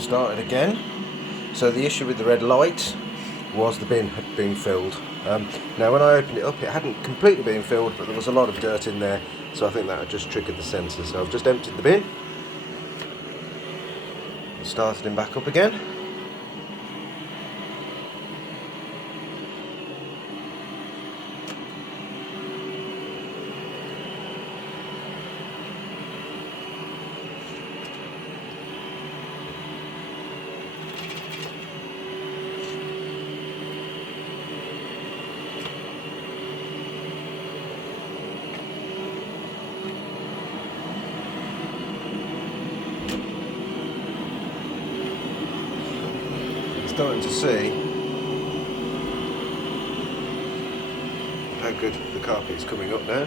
started again. So the issue with the red light was the bin had been filled. Now when I opened it up, it hadn't completely been filled, but there was a lot of dirt in there, so I think that had just triggered the sensor. So I've just emptied the bin, started him back up again. Starting to see how good the carpet is coming up now,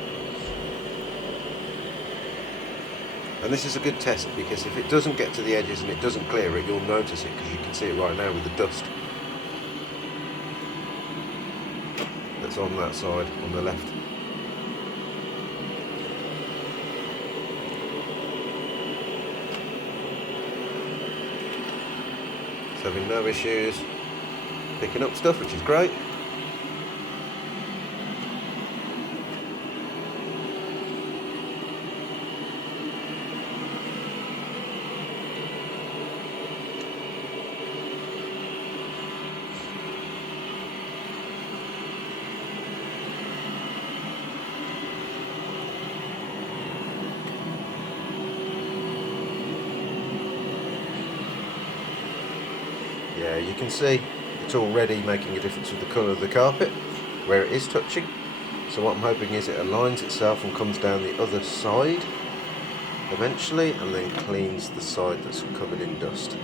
and this is a good test because if it doesn't get to the edges and it doesn't clear it, you'll notice it because you can see it right now with the dust that's on that side on the left. Having no issues picking up stuff, which is great. Yeah, you can see it's already making a difference with the colour of the carpet where it is touching. So what I'm hoping is it aligns itself and comes down the other side eventually, and then cleans the side that's covered in dust.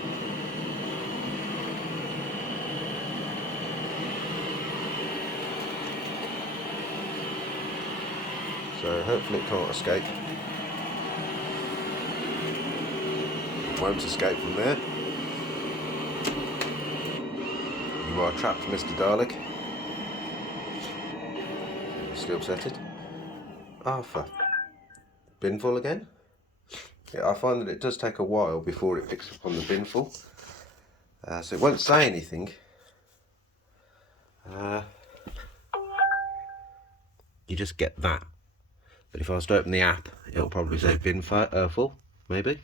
So hopefully it can't escape. It won't escape from there. You are trapped, Mr. Dalek. Still set it. Ah, for bin full again. Yeah, I find that it does take a while before it picks up on the bin full. So it won't say anything. You just get that. But if I was to open the app, it'll probably say bin full, maybe.